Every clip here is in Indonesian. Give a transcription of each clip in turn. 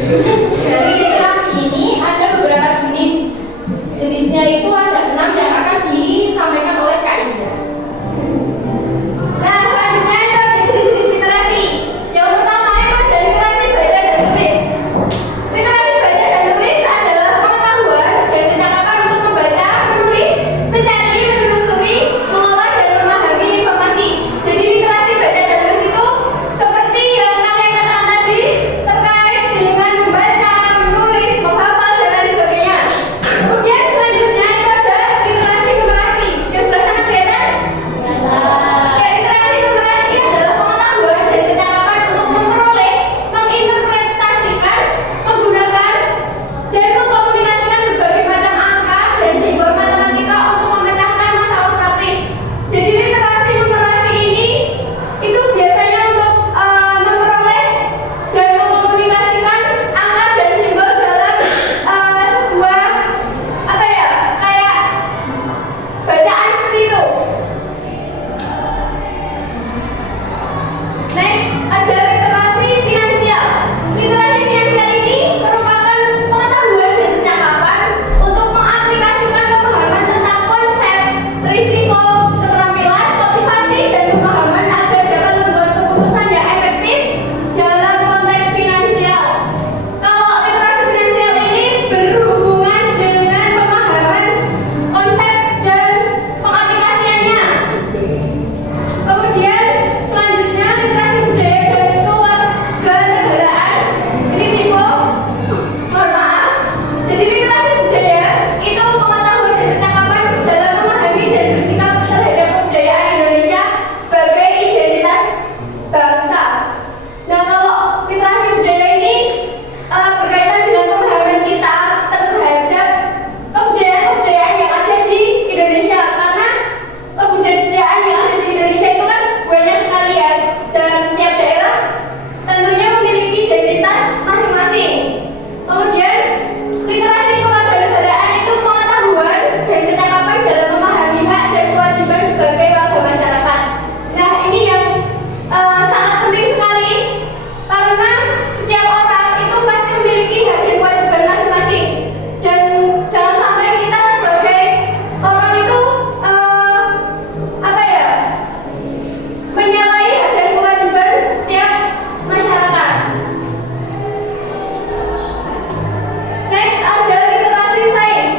Dari literasi ini ada beberapa jenis. Jenisnya itu ada 6 yang akan disampaikan oleh Kak Iza. Nah, selanjutnya itu ada jenis-jenis literasi. Yang pertama itu ada literasi baca dan tulis. Literasi baca dan tulis adalah pengetahuan dan kecakapan untuk membaca, menulis, mencari, menelusuri, mengolah dan memahami informasi. Jadi literasi baca dan tulis itu seperti yang kalian katakan tadi, terkait dengan membaca, menulis, menghafal dan lain sebagainya. Kemudian selanjutnya itu ada literasi numerasi. Yang sebelah sana kelihatan? Ya, literasi numerasi adalah pengetahuan dan kecakapan untuk memperoleh, menginterpretasikan, menggunakan, dan mengkomunikasikan berbagai macam angka dan simbol matematika untuk memecahkan masalah praktis. Jadi literasi numerasi ini itu biasanya untuk memperoleh dan mengkomunikasikan angka dan simbol dalam sebuah apa ya, kayak bacaan seperti itu. Next, ada literasi finansial. Literasi finansial ini merupakan pengetahuan dan kecakapan untuk mengaplikasikan pemahaman tentang konsep, risiko, keterampilan, motivasi, dan pemahaman agar dapat membuat keputusan yang efektif dalam konteks finansial. Kalau literasi finansial ini berhubungan dengan pemahaman konsep dan pengaplikasiannya. Kemudian selanjutnya literasi budaya dan kewarganegaraan. Ini tipe, mohon maaf. Jadi literasi budaya itu pengetahuan dan kecakapan dalam memahami dan bersikap terhadap kebudayaan Indonesia sebagai identitas bangsa. Nah, kalau literasi budaya ini berkaitan dengan pemahaman kita terhadap kebudayaan-kebudayaan yang ada di Indonesia, karena kebudayaan yang ada di Indonesia itu kan banyak sekali ya, dan setiap daerah tentunya memiliki identitas masing-masing. Kemudian literasi kewarganegaraan itu pengetahuan dan kecakapan dalam memahami hak dan kewajiban sebagai warga masyarakat. Nah, ini yang sangat penting sekali karena setiap orang itu pasti memiliki hak dan kewajiban masing-masing, dan jangan sampai kita sebagai orang itu apa ya, menyalahi hak dan kewajiban setiap masyarakat. Next, ada literasi sains.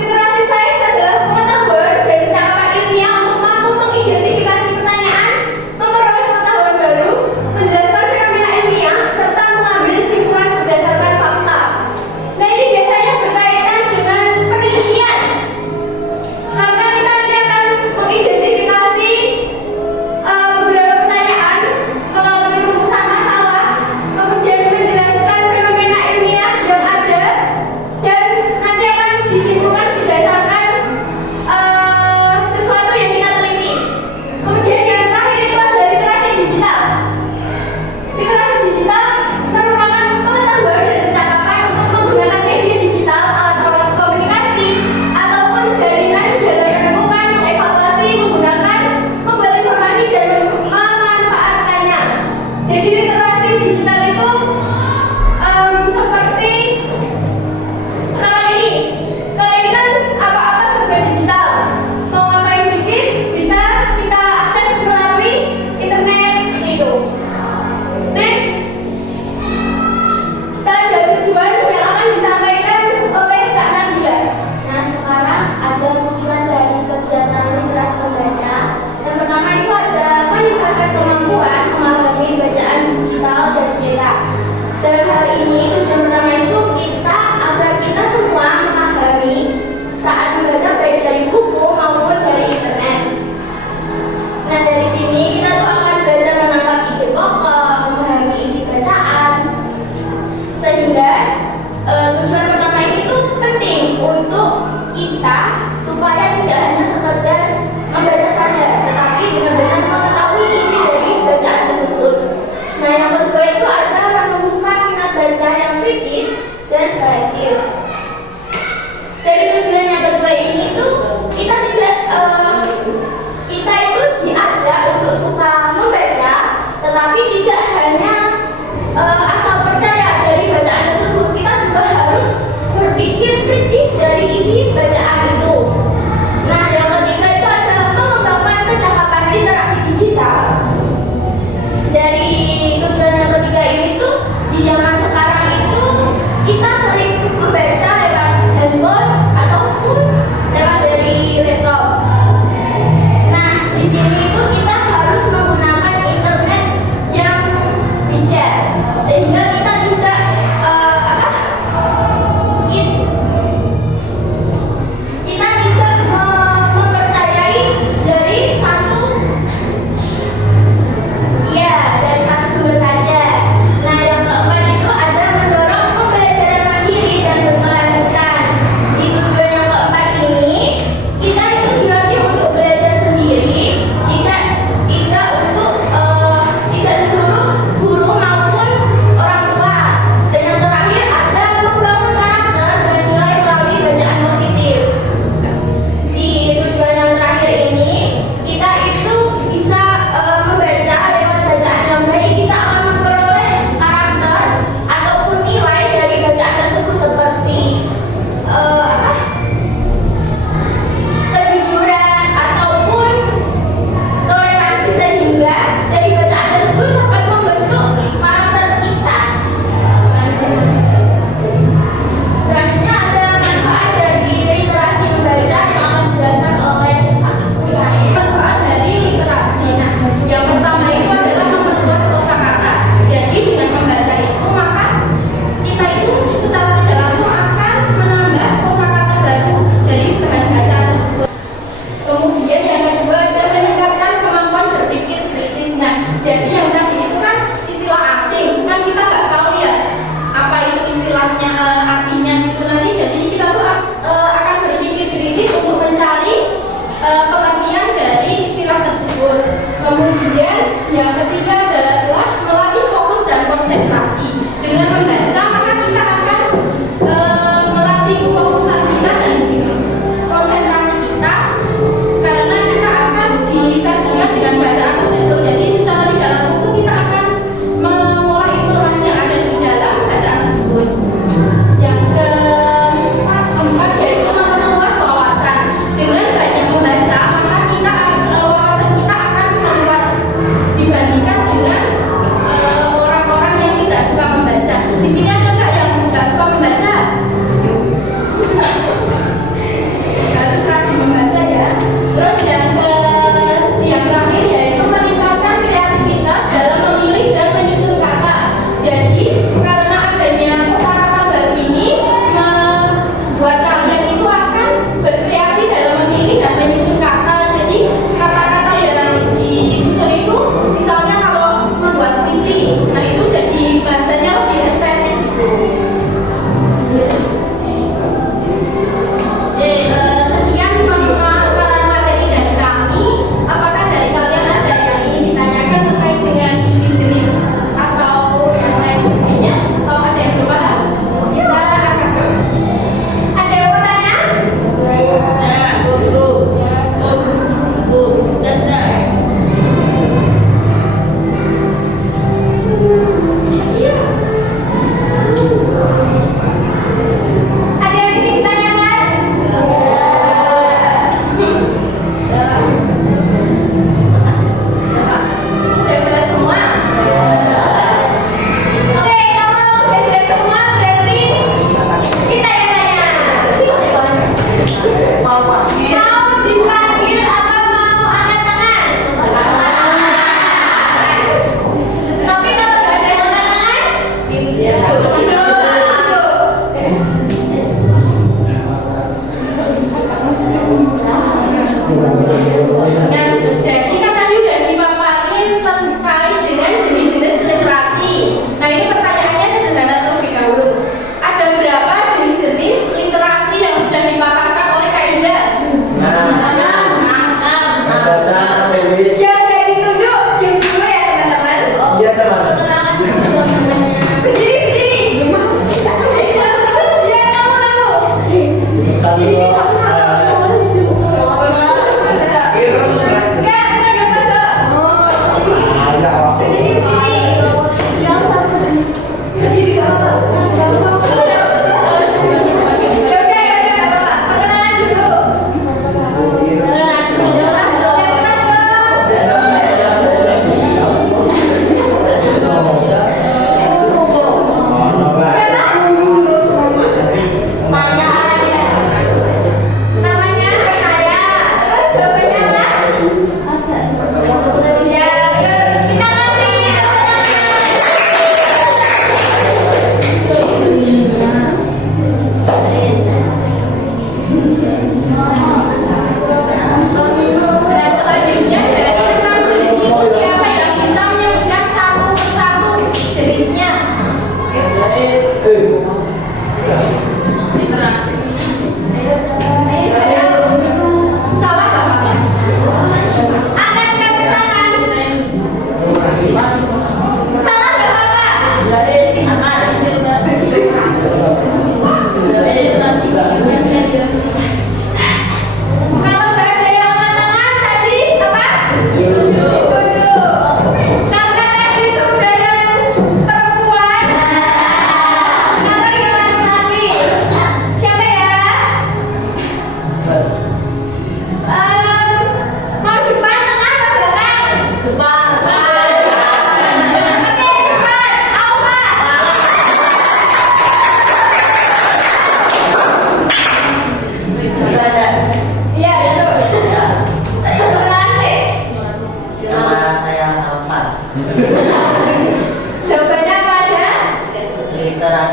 Literasi sains adalah pengetahuan dan kecakapan ilmiah untuk mampu mengidentifikasi pertanyaan, memperoleh pengetahuan baru, menjelaskan fenomena ilmiah, serta mengambil kesimpulan berdasarkan fakta. Nah, ini biasanya berkaitan dengan penelitian, karena kita nanti akan mengidentifikasi beberapa pertanyaan melalui rumusan masalah, kemudian menjelaskan fenomena ilmiah yang ada, dan nanti akan disimpulkan berdasarkan sesuatu yang kita teliti. Kemudian yang terakhir itu ada literasi digital. Literasi digital merupakan pengetahuan dan kecakapan untuk menggunakan media digital, alat-alat komunikasi, ataupun jaringan dalam menemukan, mengevaluasi, menggunakan, membuat informasi, dan memanfaatkannya. Jadi literasi digital itu seperti sekarang ini. Sekarang ini kan apa-apa serba digital. Mau ngapain dikit bisa kita akses melalui internet seperti itu. Next, ada tujuan yang akan disampaikan oleh Kak Nadia. Nah, sekarang ada tujuan dari kegiatan literasi membaca. Yang pertama itu ada meningkatkan kemampuan memahami bacaan digital dan cetak. Dalam hal ini, tujuan pertama itu agar kita semua memahami saat membaca baik dari buku maupun dari internet. Nah, dari sini kita tuh akan belajar menangkap ide pokok, memahami isi bacaan, sehingga tujuan pertama ini tuh penting untuk kita supaya tidak hanya sekedar membaca saja, tetapi benar-benar mengetahui isi dari bacaan tersebut. Nah, yang kedua itu ada menumbuhkan minat baca kritis dari isi bacaan itu. Nah, yang ketiga itu adalah mengembangkan kecakapan literasi digital. Dari tujuan yang ketiga ini tuh di zaman sekarang itu kita sering membaca lewat handphone ataupun lewat dari laptop. Nah, di sini itu kita harus menggunakan internet yang bijak sehingga kita tidak kita tidak mempercayai dari satu sumber saja. Nah, yang keempat itu ada mendorong pembelajaran mandiri dan berkelanjutan. Di tujuan yang keempat ini kita itu dilatih untuk belajar sendiri, tidak untuk tidak disuruh guru maupun orang tua. Dan yang terakhir ada membangun karakter dan nilai melalui bacaan positif. Di tujuan yang terakhir ini kita itu bisa membaca lewat bacaan yang baik, kita akan memperoleh karakter ataupun nilai dari bacaan tersebut seperti kejujuran ataupun toleransi, sehingga dari bacaan tersebut dapat membentuk karakter kita. Selanjutnya ada manfaat dari literasi membaca yang akan dijelaskan oleh manfaat dari literasi. Nah, yang pertama itu adalah memperluas kosakata. Jadi dengan membaca itu maka kita itu secara tidak langsung akan menambah kosakata baru dari bahan bacaan tersebut. Kemudian yang kedua adalah meningkatkan kemampuan berpikir kritis. Nah, jadi yang tadi itu kan istilah asing, kan kita nggak tahu ya apa itu istilahnya, artinya gitu. Nanti jadi kita tuh akan berpikir kritis untuk mencari pengertian dari istilah tersebut. Kemudian yang ketiga adalah melatih fokus dan konsentrasi. Dengan membaca maka kita akan melatih fokusan kita dan konsentrasi kita, karena kita akan disajikan dengan bacaan tersebut. Jadi secara tidak langsung itu kita akan mengolah informasi yang ada di dalam bacaan tersebut. Yang keempat yaitu memperluas wawasan. Dengan banyak membaca maka kita wawasan kita akan meluas dibandingkan dengan orang-orang yang tidak suka membaca. Di sini ada nggak yang nggak suka membaca? Harus rajin membaca ya. Terus yang terakhir yaitu meningkatkan kreativitas dalam memilih dan menyusun kata. Jadi karena adanya kosakata baru ini membuat kalian itu akan berkreasi dalam memilih dan menyusun kata. Jadi kata-kata yang disusun itu misalnya kalau membuat puisi, nah itu jadi bahasanya lebih estetik gitu. Sekian pemaparan materi dari kami. Apakah dari kalian ada yang ingin ditanyakan terkait dengan jenis-jenis atau yang lain sebagainya? Atau ada yang belum paham? Bisa angkat. Ada yang mau tanya? Iya. Ada yang ingin ditanyakan? Udah jelas semua? Oke, kalau udah jelas semua berarti kita yang tanya. Mau dipanggil apa mau angkat tangan? Tapi kalau nggak ada yang angkat tangan, Nah, jadi kan tadi udah dipaparin terkait dengan jenis-jenis literasi. Nah, ini pertanyaannya sederhana terlebih dahulu. Ada berapa jenis-jenis literasi yang sudah dipaparkan oleh Kak Iza? Yang kayak ditunjuk, diam dulu ya teman-teman. Iya teman. Berdiri.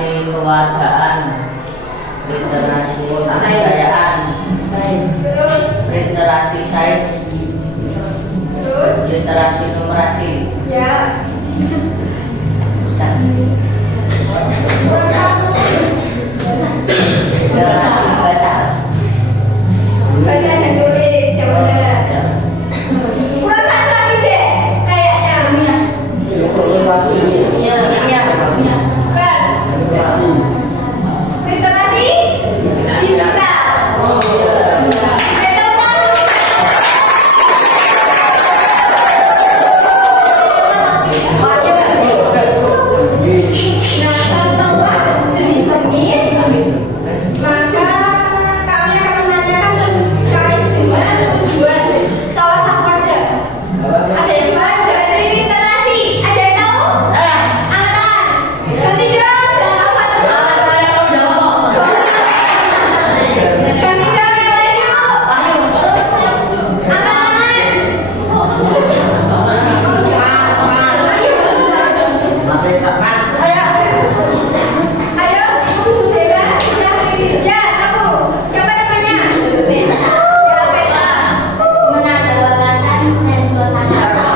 literasi kewargaan, literasi kebudayaan, Terus. literasi sains, Terus. literasi numerasi, Ya. literasi baca. Baca dan tulis yang benar. Ya. Kurang satu lagi deh, kayaknya. Iya, iya. Kan? Literasi digital. Oh, iya. Nah, tentang jenis-jenis, maka kami akan menanyakan terkait dengan tujuan salah satu aja. Ada yang baru dari literasi, ada yang tahu? Angkat tangan. Ganti dong, dan apa teman? Ganti dong yang lainnya mau. Angkat tangan. Ayo, Dera, ya, kamu. Siapa namanya? Ya, Bella. Menada wawasan dan kosakata.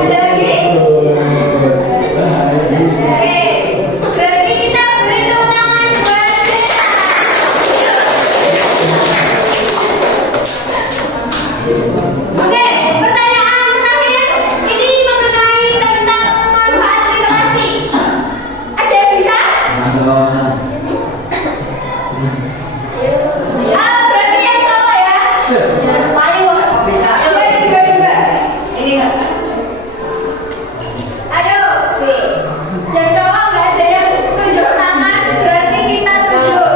Ada lagi? Oke, berarti kita beri tepuk tangan buat Dera. Oke, pertanyaan terakhir ini mengenai tentang manfaat literasi. Ada yang bisa? Berarti yang cowok ya? Dua, juga. Ayo, yang cowok nggak ada yang tunjuk tangan, berarti kita tunjuk.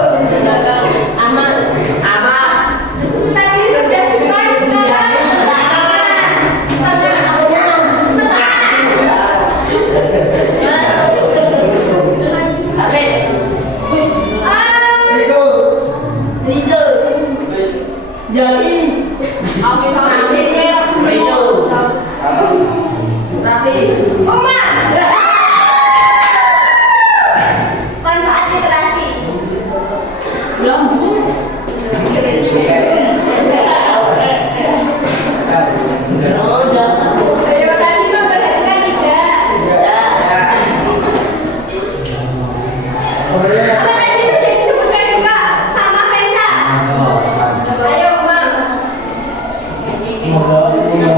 Tadi sudah depan, sekarang Uma. Manfaat literasi. Ayo tadi cuma perhatikan tidak. Apa tadi sudah disebutkan juga sama Fensa? Ayo, Bang. Iya.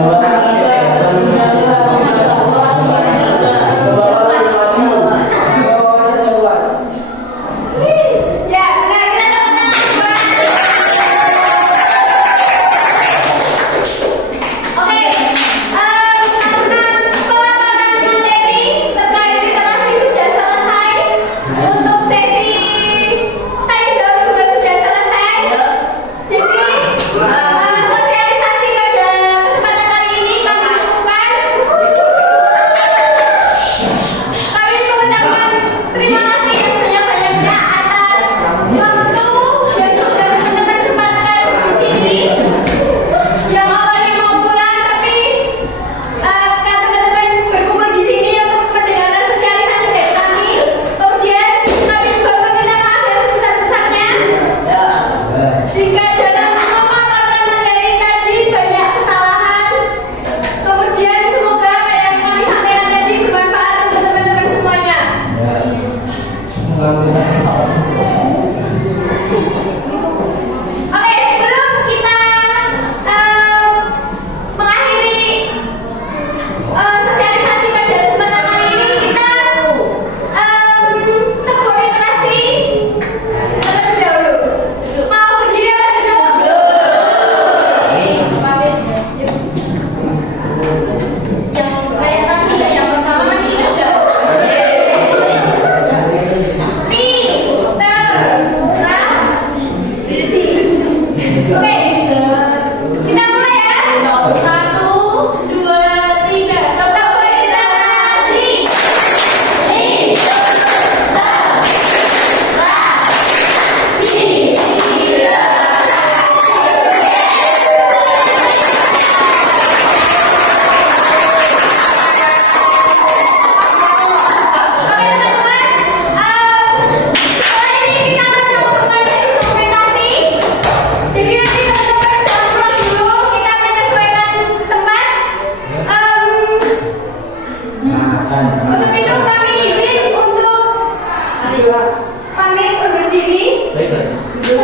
Video